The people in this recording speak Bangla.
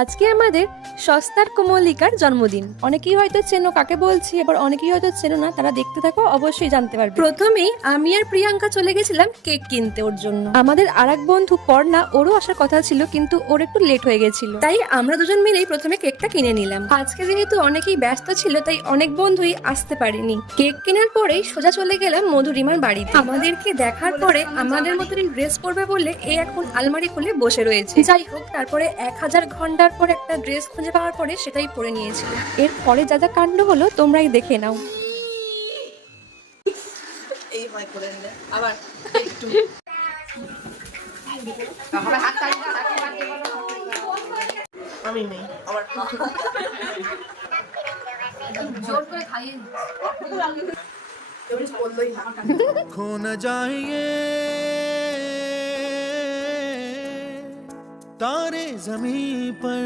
আজকে আমাদের সস্তার কোমলিকার জন্মদিন। অনেকেই হয়তো চেনো কাকে বলছি, এবার অনেকেই হয়তো চেনো না, তারা দেখতে থাকো, অবশ্যই জানতে পারবে। প্রথমেই আমি আর প্রিয়াঙ্কা চলে গেছিলাম কেক কিনতে ওর জন্য। আমাদের আরেক বন্ধু পর্ণা, ওরও আসার কথা ছিল কিন্তু ওর একটু লেট হয়ে গেছিল, তাই আমরা দুজন মিলেই প্রথমে কেকটা কিনে নিলাম। আজকে যেহেতু অনেকেই ব্যস্ত ছিল তাই অনেক বন্ধুই আসতে পারেনি। কেক কেনার পরেই সোজা চলে গেলাম মধুরিমার বাড়িতে। আমাদেরকে দেখার পরে আমাদের মতনই ড্রেস পরবে বলে এ এখন আলমারি খুলে বসে রয়েছে। যাই হোক, তারপরে 1000 ঘন্টার পর একটা ড্রেস খুঁজে পাওয়ার পরে সেটাই পরে নিয়েছিল। এর পরে যা যা কাণ্ড হলো তোমরাই দেখে নাও। এই হয় করে নিলে আবার একটু আমি নেই আবার জোর করে খাইয়ে বললোই खो न जाइए तारे जमीन पर।